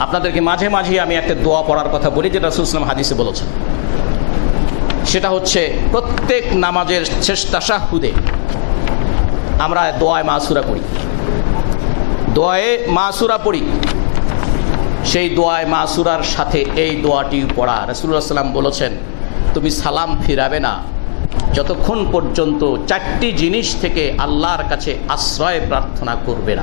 আপনাদেরকে মাঝে মাঝে আমি একটা দোয়া পড়ার কথা বলি, যেটা সুসলাম হাদিসে বলেছেন। সেটা হচ্ছে, প্রত্যেক নামাজের শেষ তাসাহুদে আমরা দোয়ায় মাসুরা পড়ি। দোয়ায়ে মাসুরা পড়ি। সেই দোয়ায় মাসুরার সাথে এই দোয়াটি পড়া। রসুল্লাহ সাল্লাম বলেছেন, তুমি সালাম ফিরাবে না। যতক্ষণ পর্যন্ত চারটি জিনিস থেকে আল্লাহর কাছে আশ্রয় প্রার্থনা করবে না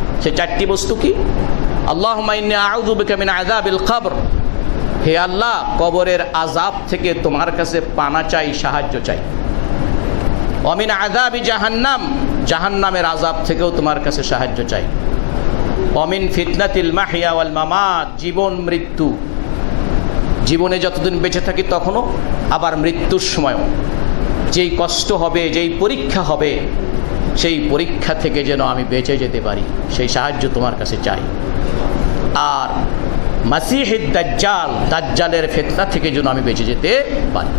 সেই চারটি বস্তু কি? আল্লাহ হে আল্লাহ, কবরের আজাব থেকে তোমার কাছে পানা চাই, সাহায্য চাই। অমিন আজাবি জাহান্নাম, জাহান্নামের আজাব থেকেও তোমার কাছে সাহায্য চাই। অমিন ফিতনাতিল মাহিয়া ওয়াল মামাত, জীবন, মৃত্যু। জীবনে যতদিন বেঁচে থাকি তখনও আবার মৃত্যুর সময়ও। যেই কষ্ট হবে, যেই পরীক্ষা হবে সেই পরীক্ষা থেকে যেন আমি বেঁচে যেতে পারি, সেই সাহায্য তোমার কাছে চাই। আর মাসিহিদ দাজ্জাল, দাজ্জালের ফেতনা থেকে যেন আমি বেঁচে যেতে পারি।